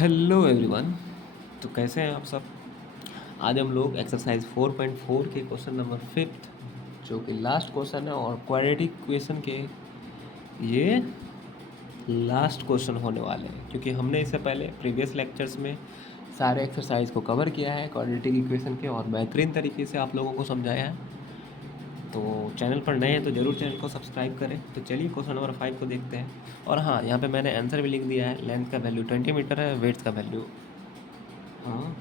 Hello everyone. तो कैसे हैं आप सब। आज हम लोग एक्सरसाइज 4.4 के क्वेश्चन नंबर 5 जो कि लास्ट क्वेश्चन है और क्वाड्रेटिक इक्वेशन के ये लास्ट क्वेश्चन होने वाले हैं, क्योंकि हमने इससे पहले प्रीवियस लेक्चर्स में सारे एक्सरसाइज को कवर किया है क्वाड्रेटिक इक्वेशन के और बेहतरीन तरीके से आप लोगों को समझाया है। तो चैनल पर नए हैं तो ज़रूर चैनल को सब्सक्राइब करें। तो चलिए क्वेश्चन नंबर 5 को देखते हैं। और हाँ, यहाँ पे मैंने आंसर भी लिख दिया है। लेंथ का वैल्यू 20 मीटर है, वेट्स का वैल्यू हाँ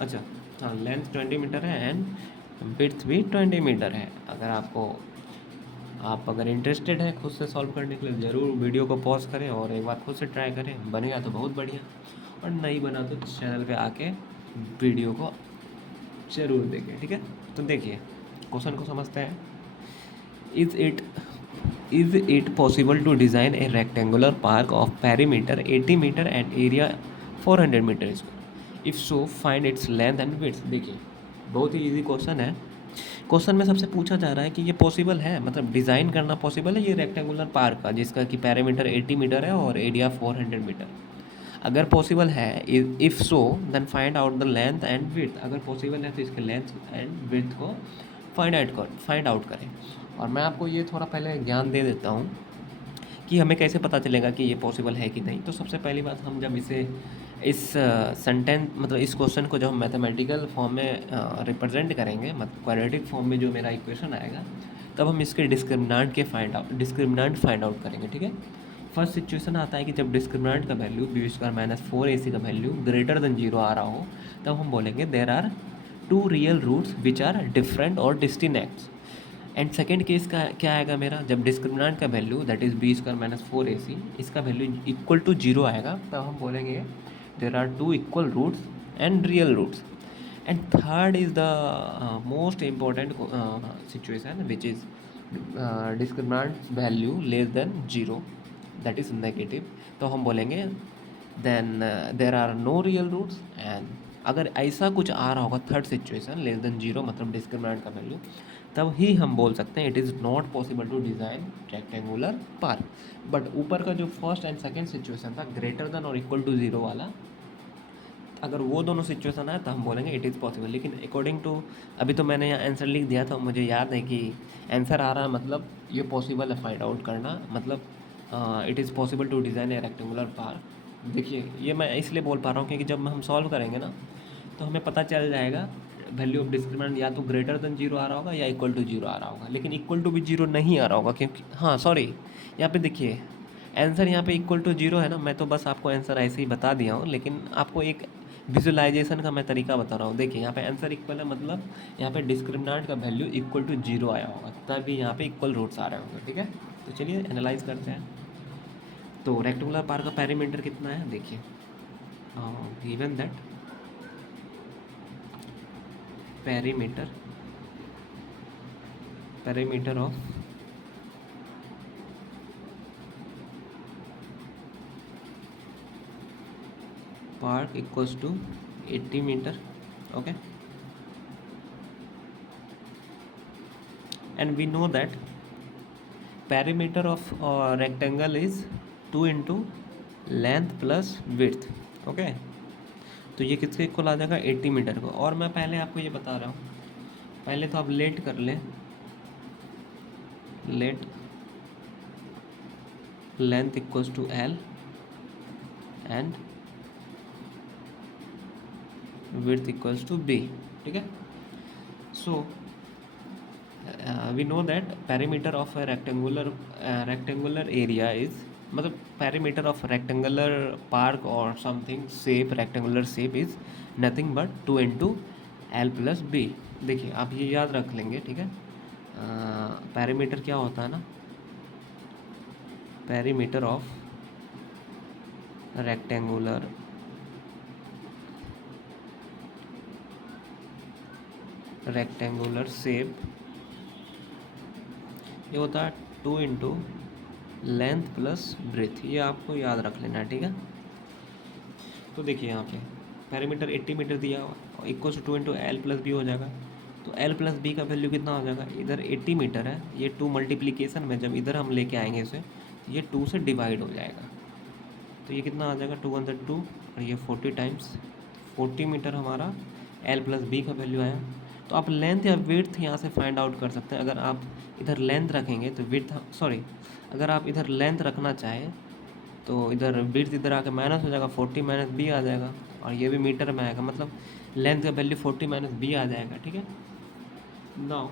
अच्छा हाँ लेंथ 20 मीटर है एंड विड्थ भी 20 मीटर है। आप अगर इंटरेस्टेड हैं खुद से सॉल्व करने के लिए ज़रूर वीडियो को पॉज करें और एक बार खुद से ट्राई करें। बनेगा तो बहुत बढ़िया, और नहीं बना तो चैनल पे आके वीडियो को ज़रूर देखें। ठीक है, तो देखिए क्वेश्चन को समझते हैं। Is it is it possible to design a rectangular park of perimeter 80 metre and area 400 metre square, if so find its length and width. देखिए बहुत ही इजी क्वेश्चन है। क्वेश्चन में सबसे पूछा जा रहा है कि ये पॉसिबल है, मतलब डिज़ाइन करना पॉसिबल है ये रेक्टेंगुलर पार्क का जिसका कि पेरीमीटर 80 मीटर है और एरिया 400 मीटर। अगर पॉसिबल है, if so then find out the length and width. अगर पॉसिबल है तो इसके लेंथ एंड विड्थ को फाइंड आउट करें। और मैं आपको ये थोड़ा पहले ज्ञान दे देता हूँ कि हमें कैसे पता चलेगा कि ये पॉसिबल है कि नहीं। तो सबसे पहली बात, हम जब इस सेंटेंस मतलब इस क्वेश्चन को जब हम मैथमेटिकल फॉर्म में रिप्रेजेंट करेंगे, मतलब क्वाड्रेटिक फॉर्म में जो मेरा इक्वेशन आएगा, तब हम इसके डिस्क्रिमिनांट फाइंड आउट करेंगे। ठीक है, फर्स्ट सिचुएशन आता है कि जब डिस्क्रिमिनांट का value B square minus 4ac का वैल्यू ग्रेटर देन 0 आ रहा हो, तब हम बोलेंगे there are two real roots which are different और डिस्टिनेक्ट। एंड सेकेंड केस का क्या आएगा मेरा, जब डिस्क्रिमिनेंट का value that is b square minus 4ac इसका वैल्यू इक्वल टू 0 आएगा, तब हम बोलेंगे there are two equal roots and real roots. And third is the most important situation which is discriminant value less than 0 that is negative. तो हम बोलेंगे then there are no real roots. And अगर ऐसा कुछ आ रहा होगा third situation less than 0 मतलब discriminant का वैल्यू, तब ही हम बोल सकते हैं it is not possible to design rectangular park. But ऊपर का जो फर्स्ट एंड सेकेंड सिचुएशन था ग्रेटर देन और इक्वल टू 0 वाला, अगर वो दोनों सिचुएशन आए तो हम बोलेंगे इट इज़ पॉसिबल। लेकिन अकॉर्डिंग टू अभी तो मैंने यहाँ आंसर लिख दिया था, मुझे याद है कि आंसर आ रहा है मतलब ये पॉसिबल है फाइंड आउट करना, मतलब it is possible to design a rectangular park. देखिए ये मैं इसलिए बोल पा रहा हूँ क्योंकि जब हम सॉल्व करेंगे ना तो हमें पता चल जाएगा वैल्यू ऑफ डिस्क्रिमिनेंट या तो ग्रेटर देन 0 आ रहा होगा या इक्वल टू 0 आ रहा होगा। लेकिन इक्वल टू भी 0 नहीं आ रहा होगा, क्योंकि हाँ सॉरी, यहाँ पे देखिए आंसर यहाँ पे इक्वल टू 0 है ना। मैं तो बस आपको आंसर ऐसे ही बता दिया हूँ, लेकिन आपको एक विजुलाइजेशन का मैं तरीका बता रहा हूँ। देखिए यहाँ पे आंसर इक्वल है, मतलब यहाँ पे डिस्क्रिमिनेंट का वैल्यू इक्वल टू 0 आया होगा, तभी यहाँ पे इक्वल रूट्स आ रहे होंगे। ठीक है, तो चलिए एनालाइज करते हैं। तो रेक्टेंगुलर पार्क का पेरीमीटर कितना है, देखिए given that perimeter of park equals to 80 meter. Okay, and we know that perimeter of rectangle is 2 into length plus width. Okay, तो ये किसके इक्वल आ जाएगा 80 मीटर को। और मैं पहले आपको ये बता रहा हूँ, पहले तो आप लेट कर लें, let length equals to l and width equals to b. ठीक है, so we know that perimeter of rectangular area is, मतलब पेरीमीटर ऑफ रेक्टेंगुलर पार्क और something shape rectangular shape is nothing but 2 into l plus b. देखिए आप ये याद रख लेंगे। ठीक है, पेरीमीटर क्या होता है ना, पेरीमीटर ऑफ रेक्टेंगुलर शेप ये होता है 2 इंटू लेंथ प्लस ब्रेथ। ये आपको याद रख लेना है। ठीक है, तो देखिए यहाँ पे पेरीमीटर 80 मीटर दिया हुआ और equal to 2 into l plus b हो जाएगा। तो एल प्लस बी का वैल्यू कितना हो जाएगा, इधर 80 मीटर है, ये 2 मल्टीप्लिकेशन में जब इधर हम लेके आएंगे इसे, ये 2 से डिवाइड हो जाएगा। तो ये कितना आ जाएगा 2 और ये 40 टाइम्स 40 मीटर हमारा एल प्लस बी का वैल्यू आया। तो आप लेंथ या विड्थ यहाँ से फाइंड आउट कर सकते हैं। अगर आप इधर लेंथ रखेंगे तो विड्थ सॉरी अगर आप इधर लेंथ रखना चाहें तो इधर विड्थ इधर आके माइनस हो जाएगा, 40 माइनस बी आ जाएगा और ये भी मीटर में आएगा, मतलब लेंथ का वैल्यू 40 माइनस बी आ जाएगा। ठीक है, नाउ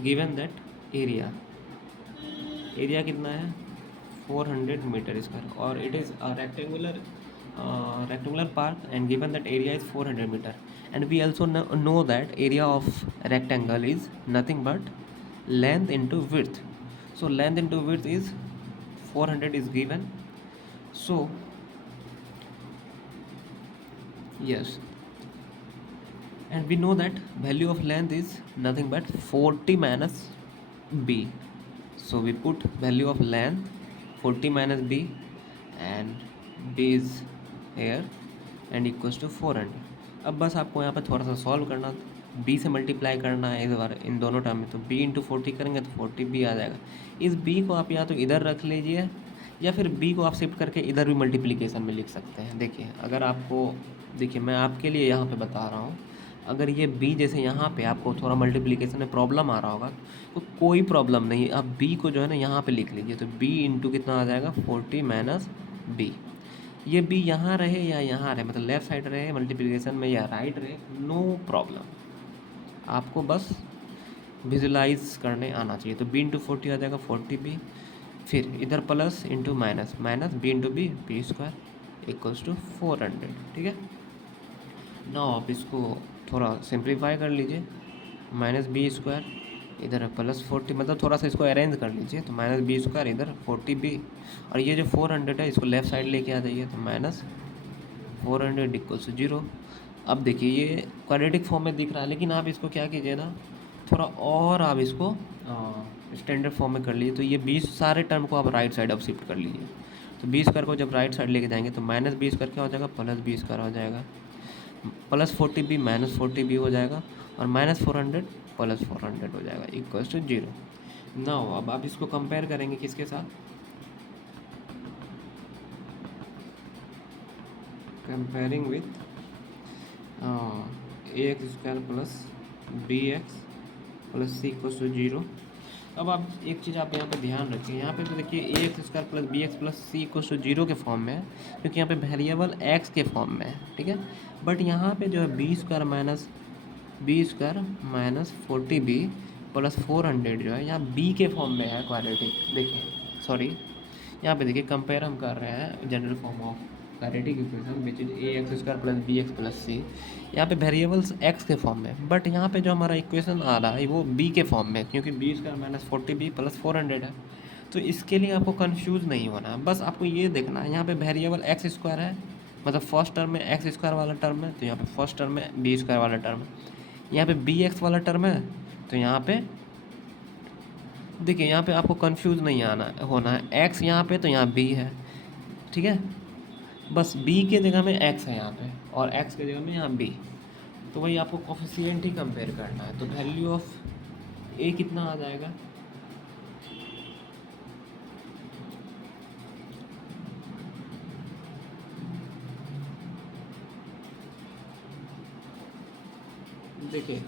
गिवन दैट एरिया कितना है 400 मीटर स्क्वायर और it is a rectangular park and given that area is 400 meter and we also know that area of rectangle is nothing but length into width. So length into width is 400 is given. So yes, and we know that value of length is nothing but 40 minus b. So we put value of length 40 minus b and b is here and equals to 400. अब बस आपको यहाँ पे थोड़ा सा solve करना, b से multiply करना है इस बार इन दोनों टर्म में। तो b इंटू 40 करेंगे तो 40b आ जाएगा। इस b को आप या तो इधर रख लीजिए या फिर b को आप शिफ्ट करके इधर भी मल्टीप्लिकेशन में लिख सकते हैं। देखिए अगर आपको, देखिए मैं आपके लिए यहाँ पे बता रहा हूँ, अगर ये b जैसे यहाँ पे आपको थोड़ा मल्टीप्लिकेशन में प्रॉब्लम आ रहा होगा तो कोई प्रॉब्लम नहीं, आप b को जो है ना यहाँ पे लिख लीजिए। तो b इंटू कितना आ जाएगा 40 माइनस b। ये b यहाँ रहे या यहाँ रहे, मतलब लेफ्ट साइड रहे मल्टीप्लिकेशन में या राइट रहे, नो प्रॉब्लम, आपको बस विजुलाइज करने आना चाहिए। तो b इंटू 40 आ जाएगा 40b, फिर इधर plus into minus minus b into b square equals to 400। ठीक है, ना आप इसको थोड़ा सिंप्लीफाई कर लीजिए, माइनस बी स्क्वायर इधर प्लस 40, मतलब थोड़ा सा इसको अरेंज कर लीजिए। तो माइनस बी स्क्वायर इधर 40b और ये जो 400 है इसको लेफ्ट साइड लेके आ जाइए। तो माइनस 400 इक्वल्स टू 0। अब देखिए ये क्वाड्रेटिक फॉर्म में दिख रहा है, लेकिन आप इसको क्या कीजिए ना, थोड़ा और आप इसको स्टैंडर्ड फॉर्म में कर लीजिए। तो ये 20 सारे टर्म को आप राइट साइड अब शिफ्ट कर लीजिए। तो बी स्क्वायर को जब राइट साइड लेके जाएंगे तो माइनस बी स्क्वायर क्या हो जाएगा, प्लस बी स्क्वायर हो जाएगा, प्लस 40b माइनस 40b हो जाएगा और माइनस 400 प्लस 400 हो जाएगा इक्वल्स टू 0। नाउ अब आप इसको कंपेयर करेंगे किसके साथ, comparing with a x square plus B x plus C equals to 0। अब आप एक चीज़ आप यहाँ पे ध्यान रखिए, यहाँ पे तो देखिए A x square plus B x plus C equals to 0 के फॉर्म में है, क्योंकि यहाँ पे वेरिएबल एक्स के फॉर्म में है। ठीक है, बट यहाँ पे जो है B square minus 40b plus 400 जो है यहाँ बी के फॉर्म में है क्वाड्रेटिक। देखिए सॉरी, यहाँ पे देखिए कंपेयर हम कर रहे हैं general form of quadratic equation which is A x square plus B x plus C. यहाँ पे वेरिएबल्स एक्स के फॉर्म में, बट यहाँ पे जो हमारा इक्वेशन आ रहा है वो बी के फॉर्म में, क्योंकि B square minus 40b plus 400 है। तो इसके लिए आपको कन्फ्यूज़ नहीं होना है, बस आपको ये देखना है यहाँ पे वेरिएबल एक्स स्क्वायर है, मतलब फर्स्ट टर्म में एक्स स्क्वायर वाला टर्म है, तो यहाँ पे फर्स्ट टर्म में बी स्क्वायर वाला टर्म है। यहाँ पे बी एक्स वाला टर्म है, तो यहाँ पे देखिए यहाँ पे आपको कंफ्यूज नहीं होना है, एक्स यहाँ पे तो यहाँ बी है। ठीक है, बस बी के जगह में एक्स है यहाँ पे और एक्स के जगह में यहाँ बी, तो वही आपको कोफिशिएंट ही कंपेयर करना है। तो वैल्यू ऑफ ए कितना आ जाएगा, देखिए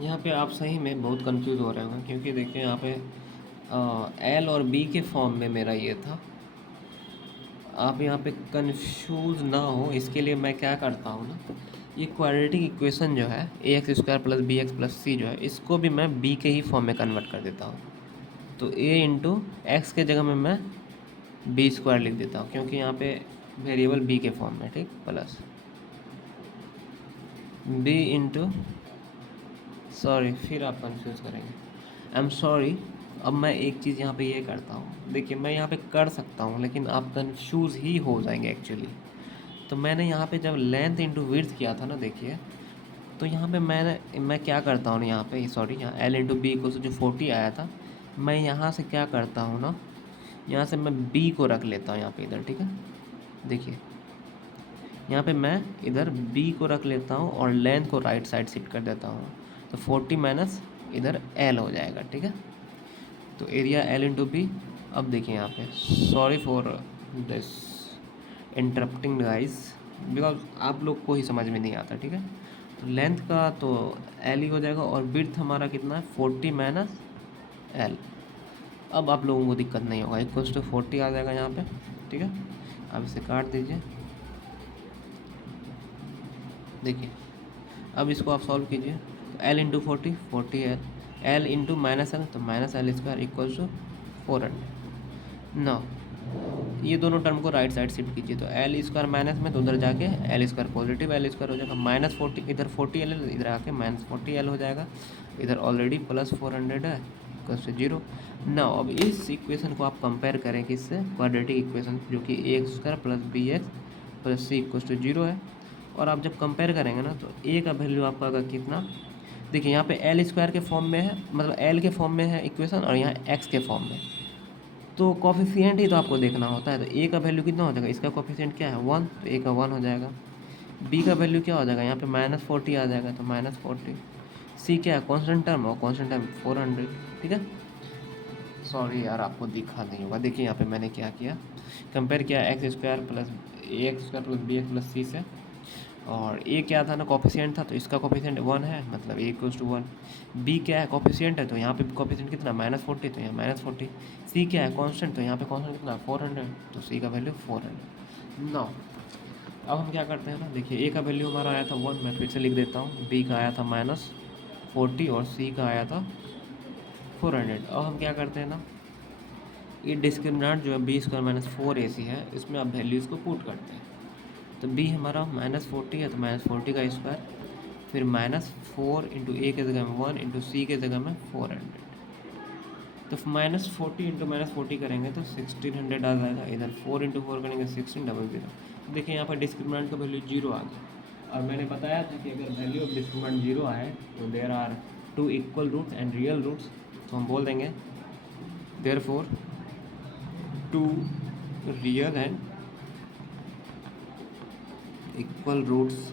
यहाँ पे आप सही में बहुत कंफ्यूज हो रहे होंगे, क्योंकि देखिए यहाँ पे एल और बी के फॉर्म में मेरा ये था। आप यहाँ पे कंफ्यूज ना हो इसके लिए मैं क्या करता हूँ ना, ये क्वाड्रेटिक इक्वेशन जो है A x square plus B x plus C जो है, इसको भी मैं बी के ही फॉर्म में कन्वर्ट कर देता हूँ। तो ए इंटू एक्स के जगह में मैं बी स्क्वायर लिख देता हूँ, क्योंकि यहाँ पे वेरिएबल बी के फॉर्म में, ठीक, प्लस बी इंटू, सॉरी फिर आप कंफ्यूज करेंगे, आई एम सॉरी। अब मैं एक चीज़ यहाँ पे ये करता हूँ, देखिए मैं यहाँ पे कर सकता हूँ लेकिन आप कंफ्यूज ही हो जाएंगे एक्चुअली। तो मैंने यहाँ पे जब लेंथ इंटू विड्थ किया था ना, देखिए तो यहाँ पे मैं क्या करता हूँ ना, यहाँ पे सॉरी यहाँ एल इंटू बी को जो 40 आया था, मैं यहाँ से क्या करता हूँ ना, यहाँ से मैं बी को रख लेता हूँ यहाँ पे इधर। ठीक है, देखिए यहाँ पे मैं इधर बी को रख लेता हूँ और लेंथ को राइट साइड शिफ्ट कर देता हूँ। तो 40 माइनस इधर एल हो जाएगा। ठीक है, तो एरिया एल इंटू बी अब देखिए यहाँ पे, sorry for this interrupting guys, because आप लोग को ही समझ में नहीं आता, ठीक है। तो लेंथ का तो एल ही हो जाएगा, और विड्थ हमारा कितना है 40 माइनस एल। अब आप लोगों को दिक्कत नहीं होगा, इक्वल्स टू 40 आ जाएगा यहाँ पे, ठीक है। अब इसे काट दीजिए। देखिए अब इसको आप सॉल्व कीजिए, तो L into 40, 40 L, L into minus L, तो minus L square equals to 400। ना ये दोनों टर्म को राइट साइड शिफ्ट कीजिए, तो एल स्क्वायर माइनस में, तो उधर जाके L square positive L square हो जाएगा, माइनस 40, इधर 40 एल, इधर आके माइनस 40 एल हो जाएगा, इधर ऑलरेडी प्लस 400 है, इक्वल्स टू 0। ना अब इस इक्वेशन को आप कंपेयर करें किससे, क्वाड्रेटिक इक्वेशन, जो कि A square plus B x plus C equals to 0 है। और आप जब कंपेयर करेंगे ना, तो ए का वैल्यू आपका आएगा कितना, देखिए यहाँ पे एल स्क्वायर के फॉर्म में है, मतलब एल के फॉर्म में है इक्वेशन, और यहाँ एक्स के फॉर्म में, तो कॉफिशिएंट ही तो आपको देखना होता है। तो ए का वैल्यू कितना हो जाएगा, इसका कॉफिशिएंट क्या है 1, तो ए का 1 हो जाएगा। बी का वैल्यू क्या हो जाएगा, यहाँ पे -40 आ जाएगा, तो -40। सी क्या है, कॉन्स्टेंट टर्म, और कॉन्स्टेंट टर्म 400, ठीक है। सॉरी यार आपको दिखा नहीं होगा, देखिए यहाँ पे मैंने क्या किया, कंपेयर किया X square plus B x plus C से, और ए क्या था ना, कॉफिशिएंट था, तो इसका कॉफिशिएंट 1 है, मतलब ए इक्वल्स टू 1। बी क्या है, कॉफिशिएंट है, तो यहाँ पे कॉफिशिएंट कितना -40, तो यहाँ -40। सी क्या है, कांस्टेंट, तो यहाँ पे कांस्टेंट कितना 400, तो सी का वैल्यू 400। नाउ अब हम क्या करते हैं ना, देखिए ए का वैल्यू हमारा आया था 1, मैं फिर से लिख देता हूँ, बी का आया था -40 और सी का आया था 400। अब हम क्या करते हैं ना, ये डिस्क्रिमिनेंट जो है बी स्क्वायर माइनस 4ac है, इसमें आप वैल्यूज़ को पुट करते हैं। तो b हमारा -40 है, तो -40 का स्क्वायर, फिर -4 इंटू ए के जगह में 1 इंटू सी के जगह में 400, तो -40 इंटू -40 करेंगे तो 1600 आ जाएगा, इधर 4 इंटू 4 करेंगे 1600। देखिए यहाँ पर डिस्क्रिमिनेंट का वैल्यू 0 आ गया, और मैंने बताया था कि अगर वैल्यू ऑफ डिस्क्रिमिनेंट 0 आए तो there are 2 equal roots and real roots, तो हम बोल देंगे therefore 2 real and equal roots,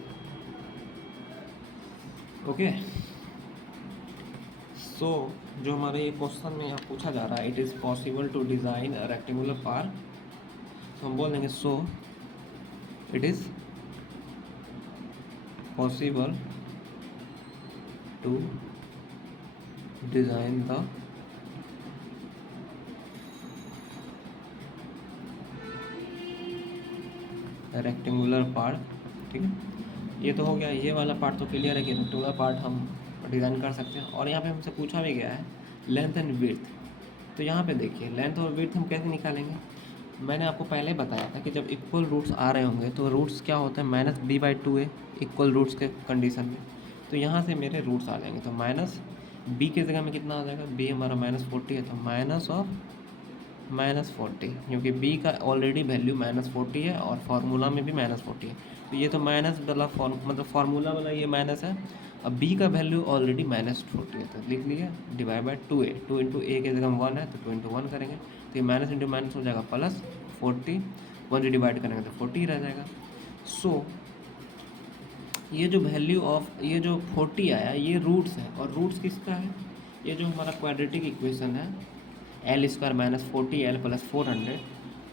okay. So जो हमारे ये क्वेश्चन में यहाँ पूछा जा रहा है, it is possible to design a rectangular park, तो हम बोल देंगे so it is possible to design the rectangular part, ठीक है। ये तो हो गया, ये वाला पार्ट तो क्लियर है कि रेक्टेंगुलर पार्ट हम डिज़ाइन कर सकते हैं। और यहाँ पे हमसे पूछा भी गया है लेंथ एंड विड्थ, तो यहाँ पे देखिए लेंथ और विड्थ हम कैसे निकालेंगे। मैंने आपको पहले बताया था कि जब इक्वल रूट्स आ रहे होंगे तो रूट्स क्या होते हैं -b/2a इक्वल रूट्स के कंडीशन में, तो यहाँ से मेरे रूट्स आ जाएंगे, तो माइनस b के जगह में कितना आ जाएगा, b हमारा -40 है, तो माइनस ऑफ -40, क्योंकि b का ऑलरेडी वैल्यू -40 है और फार्मूला में भी -40 है, तो ये तो माइनस वाला मतलब फार्मूला वाला ये माइनस है। अब b का वैल्यू ऑलरेडी -40 है, तो लिख लिया डिवाइड बाई 2a, 2 इंटू ए के जगह 1 है, तो 2 इंटू 1 करेंगे, तो ये माइनस इंटू माइनस हो जाएगा प्लस 40, 1 से डिवाइड करेंगे तो 40 रह जाएगा। सो ये जो वैल्यू ऑफ ये जो 40 आया ये रूट्स है, और रूट्स किसका है, ये जो हमारा क्वाड्रेटिक इक्वेशन है एल स्क्वायर -40 एल प्लस 400,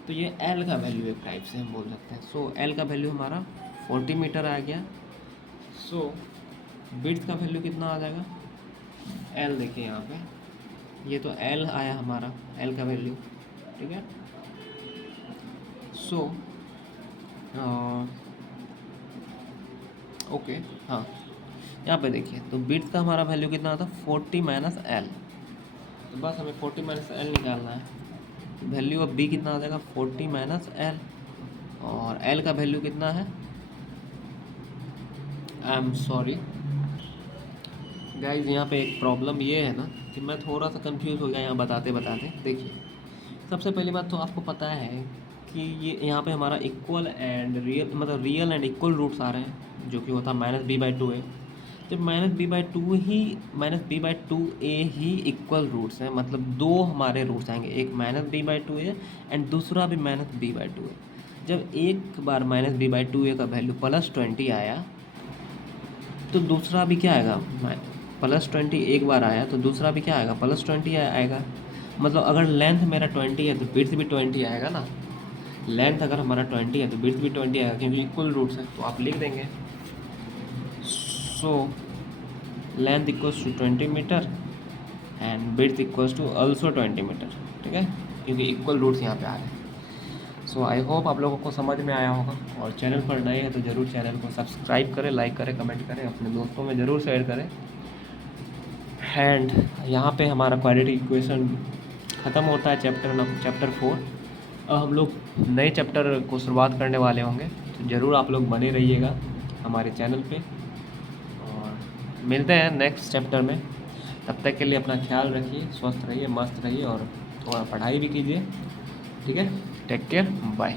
तो ये एल का वैल्यू एक टाइप से हम बोल सकते हैं। सो एल का वैल्यू हमारा 40 मीटर आ गया। सो विड्थ का वैल्यू कितना आ जाएगा, एल देखिए यहाँ पे, ये तो एल आया हमारा, एल का वैल्यू, ठीक है। सो ओके, हाँ यहाँ पे देखिए, तो विड्थ का हमारा वैल्यू कितना आता है 40 माइनस एल, तो बस हमें 40 माइनस एल निकालना है। वैल्यू ऑफ बी कितना आ जाएगा 40 माइनस एल, और एल का वैल्यू कितना है, आई एम सॉरी गाइज, यहाँ पे एक प्रॉब्लम ये है ना कि मैं थोड़ा सा कंफ्यूज हो गया यहाँ बताते बताते। देखिए सबसे पहली बात तो आपको पता है कि ये यहाँ पे हमारा इक्वल एंड रियल, मतलब रियल एंड इक्वल रूट्स आ रहे हैं, जो कि होता है -b/2a। जब -b/2a ही इक्वल रूट्स हैं, मतलब दो हमारे रूट्स आएंगे, एक -b/2a एंड दूसरा भी -b/2a। जब एक बार -b/2a का वैल्यू +20 आया तो दूसरा भी क्या आएगा, +20 एक बार आया तो दूसरा भी क्या आएगा +20 आएगा। मतलब अगर लेंथ मेरा 20 है तो विड्थ भी 20 आएगा ना। लेंथ अगर हमारा 20 है तो विड्थ भी 20 आएगा, क्योंकि इक्वल रूट्स है। तो आप लिख देंगे so length equals to 20 metre and width equals to also 20 metre, ठीक है, क्योंकि इक्वल रूट्स यहाँ पे आ रहे हैं। सो आई होप आप लोगों को समझ में आया होगा, और चैनल पर नए हैं तो ज़रूर चैनल को सब्सक्राइब करें, लाइक करें, कमेंट करें, अपने दोस्तों में ज़रूर शेयर करें। एंड यहाँ पे हमारा क्वाड्रेटिक इक्वेशन ख़त्म होता है चैप्टर 4। अब हम लोग नए चैप्टर को शुरुआत करने वाले होंगे, तो ज़रूर आप लोग बने रहिएगा हमारे चैनल पे, और मिलते हैं नेक्स्ट चैप्टर में। तब तक के लिए अपना ख्याल रखिए, स्वस्थ रहिए, मस्त रहिए, और थोड़ा पढ़ाई भी कीजिए, ठीक है। Take care, bye.